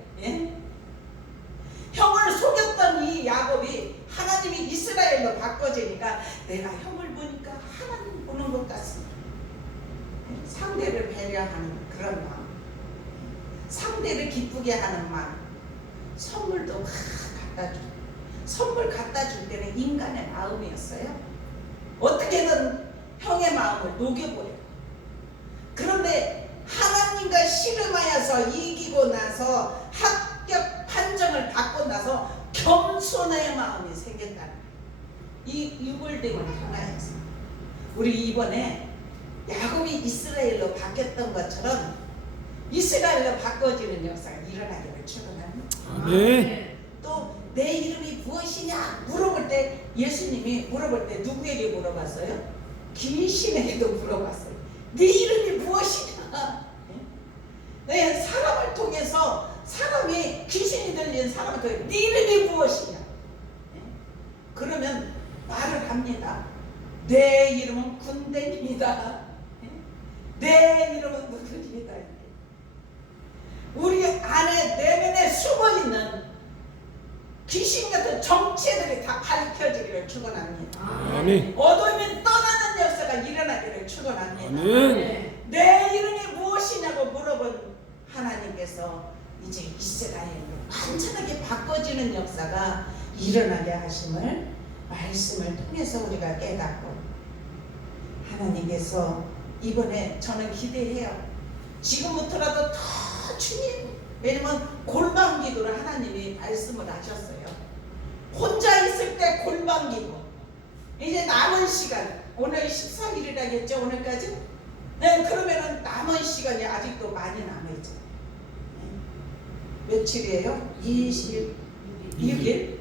형을 속였던 이 야곱이 하나님이 이스라엘로 바꿔지니까 내가 형을 보니까 하나님 보는 것 같습니다. 상대를 배려하는 그런 마음, 상대를 기쁘게 하는 마음, 선물도 막 갖다 줘. 선물 갖다 줄 때는 인간의 마음이었어요. 어떻게든 형의 마음을 녹여버려. 그런데 하나님과 씨름하여서 이기고 나서 합격 판정을 받고 나서 겸손의 마음이 생겼다는 이 유골됨을 통하여서 우리 이번에 야곱이 이스라엘로 바뀌었던 것처럼 이스라엘로 바꿔지는 역사가 일어나기를 축원합니다. 아멘. 또 내 이름이 무엇이냐 물어볼 때 예수님이 물어볼 때 누구에게 물어봤어요? 귀신에게도 물어봤어요. 네 이름이 무엇이냐? 네, 사람을 통해서 사람이 귀신이 들린 사람을 통해 네 이름이 무엇이냐? 그러면 말을 합니다. 내 이름은 군대입니다. 내 이름은 누구입니다. 우리 안에 내면에 숨어있는 귀신 같은 정체들이 다 밝혀지기를 축원합니다. 아멘. 어둠이 떠나는 역사가 일어나기를 축원합니다. 아멘. 내 이름이 무엇이냐고 물어본 하나님께서 이제 이스라엘로 완전하게 바꿔지는 역사가 일어나게 하심을 말씀을 통해서 우리가 깨닫고, 하나님께서 이번에 저는 기대해요. 지금부터라도 더 주님, 왜냐면 골방기도를 하나님이 말씀을 하셨어요. 혼자 있을 때 골방기도. 이제 남은 시간, 오늘 14일이라겠죠, 오늘까지? 네, 그러면은 남은 시간이 아직도 많이 남아있죠. 며칠이에요? 26일?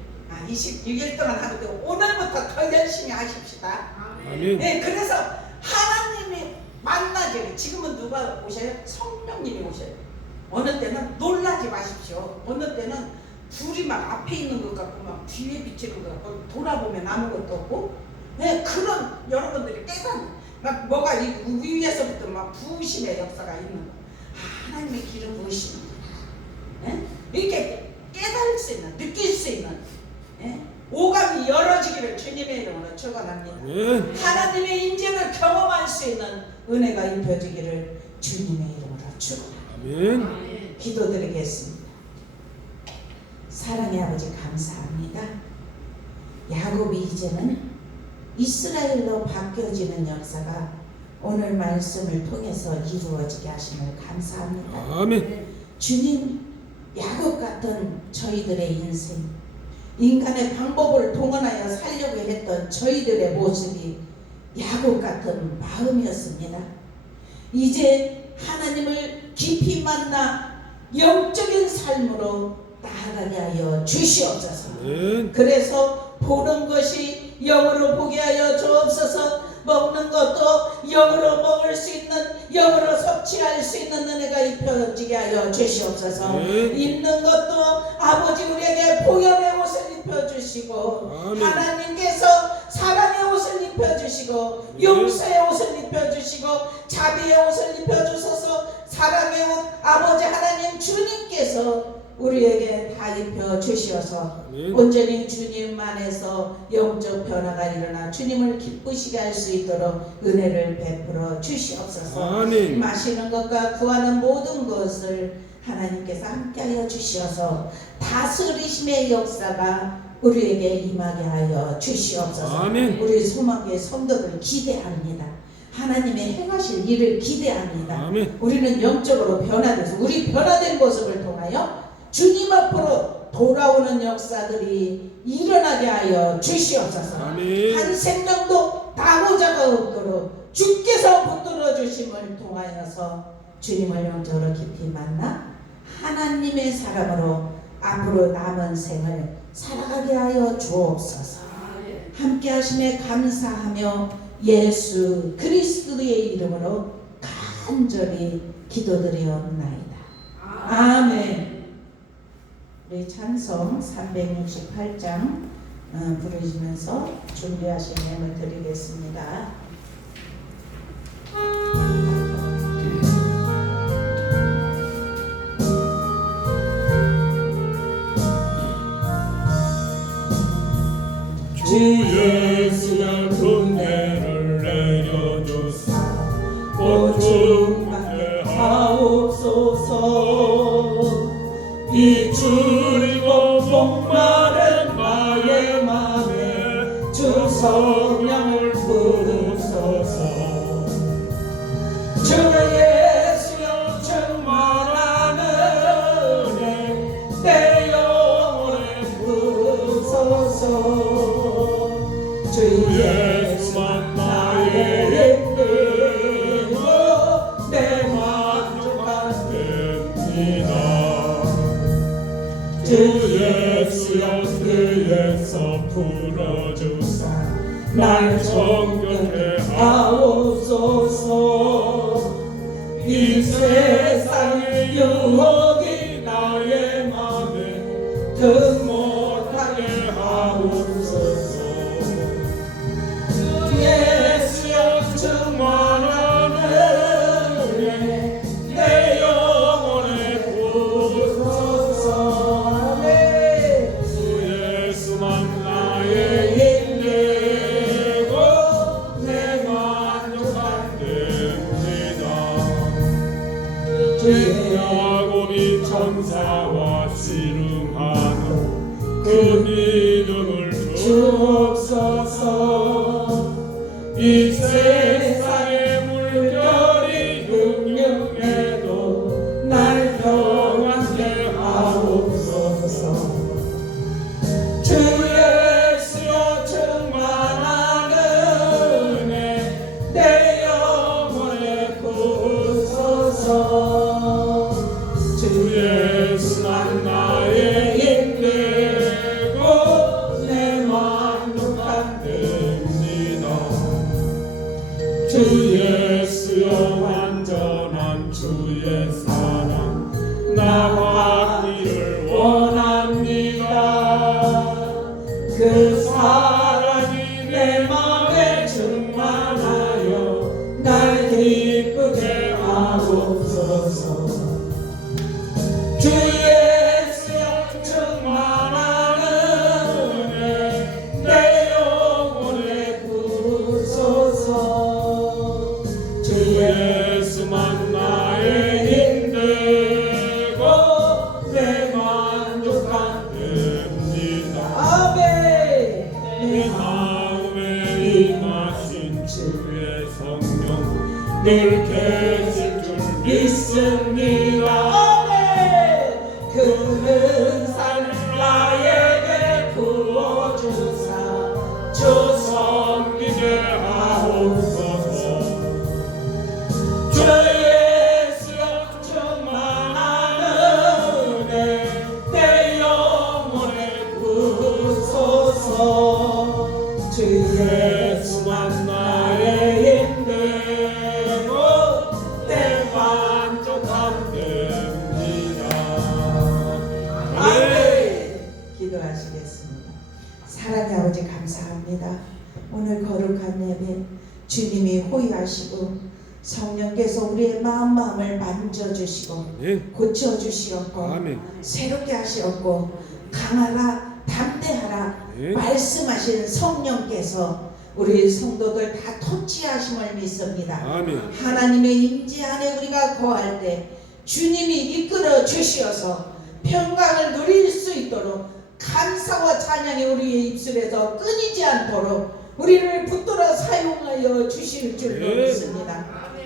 26일 동안 하거든요. 오늘부터 더 열심히 하십시다. 아멘. 네, 그래서 하나님이 만나죠. 지금은 누가 오셔요? 성령님이 오셔요. 어느 때는 놀라지 마십시오. 어느 때는 불이 막 앞에 있는 것 같고 막 뒤에 비치는 것 같고 돌아보면 아무것도 없고, 네, 그런 여러분들이 막 뭐가 이 위에서부터 막 부으심의 역사가 있는 거. 하나님의 기름 부으심. 네? 이렇게 깨달을 수 있는, 느낄 수 있는, 네? 오감이 열어지기를 주님의 이름으로 축원합니다. 아멘. 하나님의 인재를 경험할 수 있는 은혜가 입혀지기를 주님의 이름으로 축원합니다. 아멘. 기도드리겠습니다. 사랑의 아버지 감사합니다. 야곱이 이제는 이스라엘로 바뀌어지는 역사가 오늘 말씀을 통해서 이루어지게 하심을 감사합니다. 아멘. 주님, 야곱 같은 저희들의 인생, 인간의 방법을 동원하여 살려고 했던 저희들의 모습이 야곱 같은 마음이었습니다. 이제 하나님을 깊이 만나 영적인 삶으로 나아가게 하여 주시옵소서. 그래서 보는 것이 영으로 보게 하여 주옵소서. 먹는 것도 영으로 먹을 수 있는, 영으로 섭취할 수 있는 은혜가 입혀지게 하여 주시옵소서. 입는 것도 아버지 우리에게 보혈의 옷을 입혀주시고, 하나님께서 사랑의 옷을 입혀주시고, 용서의 옷을 입혀주시고, 자비의 옷을 입혀주셔서 사랑의 옷 아버지 하나님 주님께서 우리에게 다 입혀 주시어서 온전히 주님 안에서 영적 변화가 일어나 주님을 기쁘시게 할 수 있도록 은혜를 베풀어 주시옵소서. 아멘. 마시는 것과 구하는 모든 것을 하나님께서 함께하여 주시어서 다스리심의 역사가 우리에게 임하게 하여 주시옵소서. 아멘. 우리 소망의 성도들 기대합니다. 하나님의 행하실 일을 기대합니다. 아멘. 우리는 영적으로 변화돼서 우리 변화된 모습을 통하여 주님 앞으로 돌아오는 역사들이 일어나게 하여 주시옵소서. 아멘. 한 생명도 나고자가 없도록 주께서 붙들어 주심을 통하여서 주님을 영적으로 깊이 만나 하나님의 사람으로 앞으로 남은 생을 살아가게 하여 주옵소서. 함께 하심에 감사하며 예수 그리스도의 이름으로 간절히 기도드리옵나이다. 아멘. 우리 찬송 368장 부르시면서 준비하신 예물 드리겠습니다. 주 예수의 은혜를 내려주사 보충하게 하옵소서. 이 주리고 목마른 나의 맘에 주 성령을 부으소서. 주 예수여 충만한 은혜 내 영혼에 부으소서. 주 예수만 나의 힘이고 내 만족한 됩니다. 주 예수여 그에서 풀어주사 날 정결케 하옵소서. 이 세상의 유혹이 나의 맘에 등 못하게 하옵소서. 예수여 충만한 은혜 내 영혼에 부으소서. 주 예수만 나의 힘되고 내 만족한 됩니다. 야곱이 천사와 씨름하는 그 믿음을 주옵소서. 이 세상의 물결이 흉흉해도 날 평안케 하옵소서. 주 예수여 충만한 은혜 내 영혼에 부으소서. 주 예수만 나의 힘되고 내 만족한 됩니다. 주 주소서. 주 예수여 충만한 은혜 내 영혼에 부으소서. 주 예수만 나의 힘되고 내 만족한 됩니다. 아멘. 내 마음에 임하신 주의 성령 늘 계실 줄 믿습니다. 그 은사를 나에게 부어주사 주 섬기게 하옵소서. 주 예수여 충만한 은혜 내 영혼에 부으소서. 주 예수만 나의 힘되고 내 만족함 됩니다. 아멘. 기도하시겠습니다. 사랑의 아버지 감사합니다. 오늘 거룩한 예배 주님이 호위하시고 성령께서 우리의 마음을 만져주시고 아멘. 고쳐주시었고 아멘. 새롭게 하시었고 강하라 담대하라 아멘. 말씀하신 성령께서 우리 성도들 다 통치하심을 믿습니다. 아멘. 하나님의 임재 안에 우리가 거할 때 주님이 이끌어 주시어서 평강을 누릴 수 있도록 감사와 찬양이 우리의 입술에서 끊이지 않도록 우리를 붙들어 사용하여 주실 줄로 믿습니다.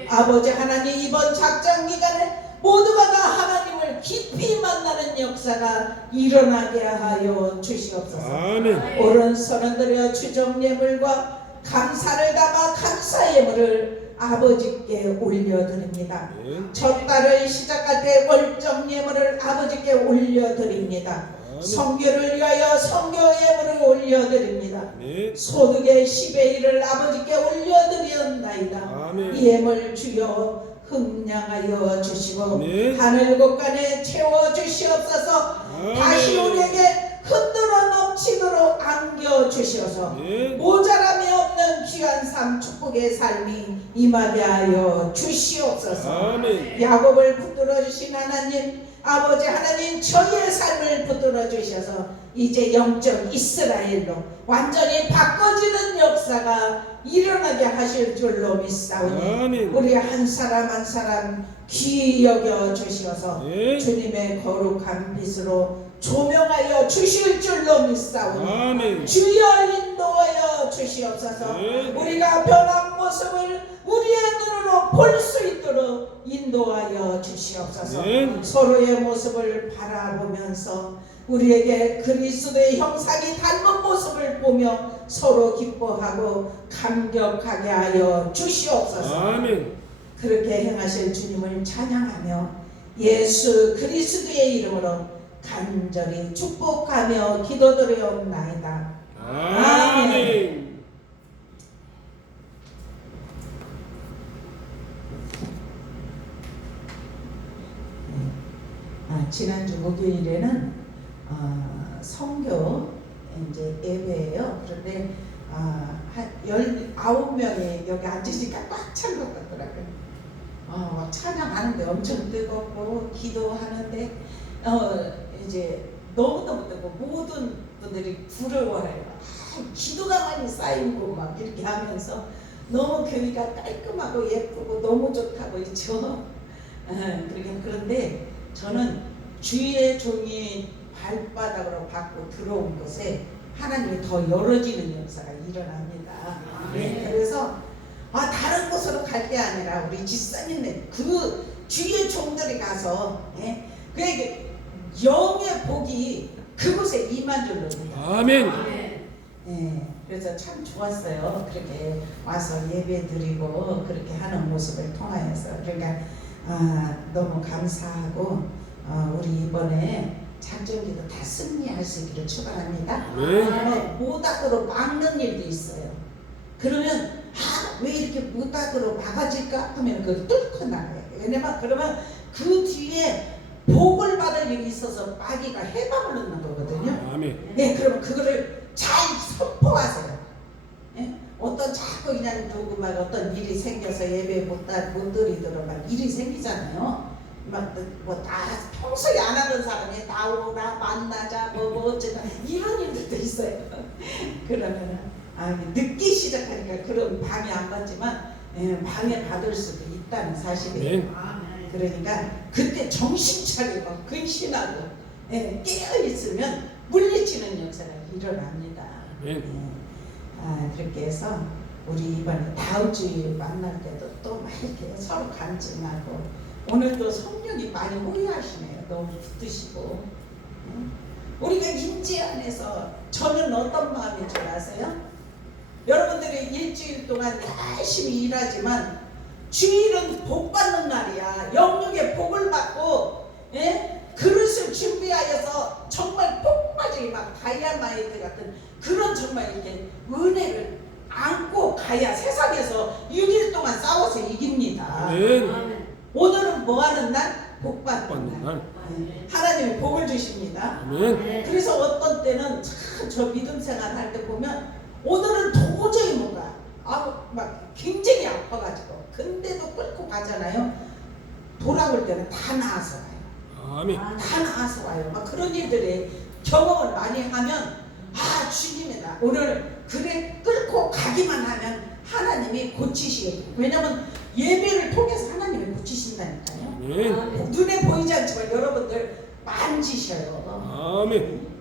아버지 하나님, 이번 작정 기간에 모두가 다 하나님을 깊이 만나는 역사가 일어나게 하여 주시옵소서. 아멘. 오른손을 들여 주정 예물과 감사를 담아 감사 예물을 아버지께 올려드립니다. 아멘. 첫 달을 시작할 때 월정 예물을 아버지께 올려드립니다. 성교를 위하여 성교 예물을 올려드립니다. 아멘. 소득의 10의 1을 아버지께 올려드리옵나이다. 아멘. 이 예물 주여 흥량하여 주시고 아멘. 하늘 곳간에 채워 주시옵소서. 아멘. 다시 우리에게 흔들어 넘치도록 안겨 주시어서 아멘. 모자람이 없는 귀한 삶 축복의 삶이 임하게 하여 주시옵소서. 아멘. 야곱을 붙들어 주신 하나님, 아버지 하나님, 저희의 삶을 붙들어 주셔서 이제 영적 이스라엘로 완전히 바꿔지는 역사가 일어나게 하실 줄로 믿사오니 아멘. 우리 한 사람 한 사람 귀히 여겨 주시어서 네. 주님의 거룩한 빛으로 조명하여 주실 줄로 믿사오니 아멘. 주여 인도하여 주시옵소서. 네. 우리가 변한 모습을 우리의 눈으로 볼 수 있도록 인도하여 주시옵소서. 네. 서로의 모습을 바라보면서 우리에게 그리스도의 형상이 닮은 모습을 보며 서로 기뻐하고 감격하게 하여 주시옵소서. 아멘. 그렇게 행하실 주님을 찬양하며 예수 그리스도의 이름으로 간절히 축복하며 기도드리옵나이다. 아멘. 지난주 목요일에는 성교 이제 예배예요. 그런데 한 19명이 여기 앉으니까 꽉 찬 것 같더라고요. 찬양하는데 엄청 뜨겁고 기도하는데 이제 너무너무 뜨고 모든 분들이 부러워해요. 기도가 많이 쌓이고 막 이렇게 하면서 너무 교회가 깔끔하고 예쁘고 너무 좋다고 있죠. 그런데 저는 주의 종이 발바닥으로 받고 들어온 곳에 하나님이 더 열어지는 역사가 일어납니다. 네, 그래서 다른 곳으로 갈 게 아니라 우리 집사님네 그 주의 종들이 가서 그 영의 복이 그곳에 임한 줄로 믿어요. 아멘. 그래서 참 좋았어요. 그렇게 와서 예배 드리고 그렇게 하는 모습을 통하여서. 그러니까 너무 감사하고 우리 이번에 작정기도 다 승리할 수 있기를 축원합니다. 모닥으로 막는 일도 있어요. 그러면 왜 이렇게 모닥으로 막아질까 하면 그걸 뚫고 나가요. 왜냐면 그러면 그 뒤에 복을 받을 일이 있어서 마귀가 해방을 넣는 거거든요. 아멘. 그러면 그거를 잘 선포하세요. 어떤 자꾸 그냥 누구 막 어떤 일이 생겨서 예배 못 드리도록 막 일이 생기잖아요. 막뭐다 평소에 안 하던 사람이 나오라 만나자 뭐 어쩌나 이런 일들도 있어요. 그러면은 늦기 시작하니까 그런 방해 안 받지만 방해 받을 수도 있다는 사실이에요. 네. 그러니까 그때 정신 차리고 근신하고 깨어 있으면 물리치는 역사가 일어납니다. 네. 그렇게 해서 우리 이번에 다음 주에 만날 때도 또 막 이렇게 서로 간증하고 오늘도 성령이 많이 호위하시네요. 너무 붙드시고 우리가 임재 안에서 저는 어떤 마음인 줄 아세요? 여러분들이 일주일 동안 열심히 일하지만 주일은 복 받는 날이야. 영육의 복을 받고 그릇을 준비하여서 정말 복 빠지게 막 다이아마이트 같은 그런 정말 이렇게 은혜를 안고 가야 세상에서 6일 동안 싸워서 이깁니다. 아멘. 오늘은 뭐 하는 날? 복 받는 받는 날. 날. 하나님이 복을 주십니다. 아멘. 그래서 어떤 때는 참 저 믿음 생활 할 때 보면 오늘은 도저히 못 가. 막 굉장히 아파가지고 근데도 끌고 가잖아요. 돌아올 때는 다 나아서 와요. 아멘. 다 나아서 와요. 막 그런 일들이 경험을 많이 하면 주님이다. 오늘 그래 끌고 가기만 하면 하나님이 고치시겠죠. 왜냐면 예배를 통해서 하나님이 고치신다니까요. 아멘. 눈에 보이지 않지만 여러분들 만지셔요. 아멘.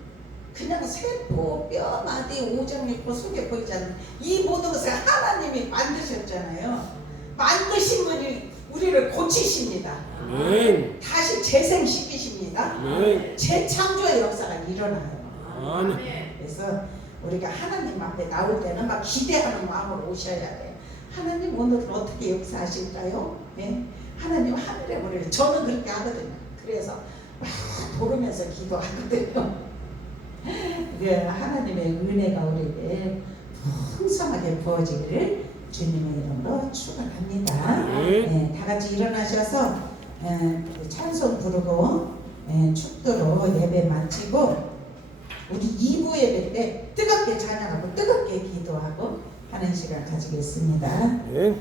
그냥 세포, 뼈, 마디, 오장육부, 속에 보이지 않는 이 모든 것을 하나님이 만드셨잖아요. 만드신 분이 우리를 고치십니다. 아멘. 다시 재생시키십니다. 아멘. 재창조의 역사가 일어나요. 아멘. 그래서 우리가 하나님 앞에 나올 때는 막 기대하는 마음으로 오셔야 돼요. 하나님 오늘은 어떻게 역사하실까요? 네? 하나님 하늘에 보내요. 저는 그렇게 하거든요. 그래서 막 보르면서 기도하거든요. 하나님의 은혜가 우리에게 풍성하게 부어지기를 주님의 이름으로 축원합니다. 네, 다 같이 일어나셔서 찬송 부르고 축도로 예배 마치고 우리 2부 예배 때 뜨겁게 찬양하고 뜨겁게 기도하고 하는 시간 가지겠습니다. 네.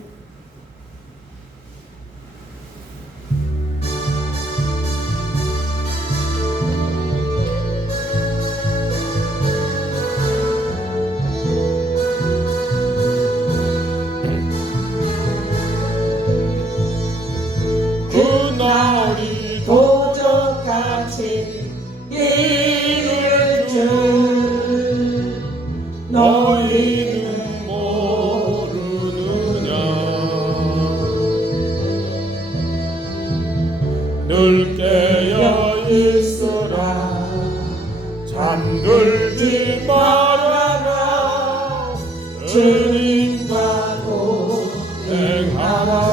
그날이 도적같이 이를 줄 너희는 모르느냐. 늘 깨어 있으라. 잠들지 말아라. 주님과 동행하라.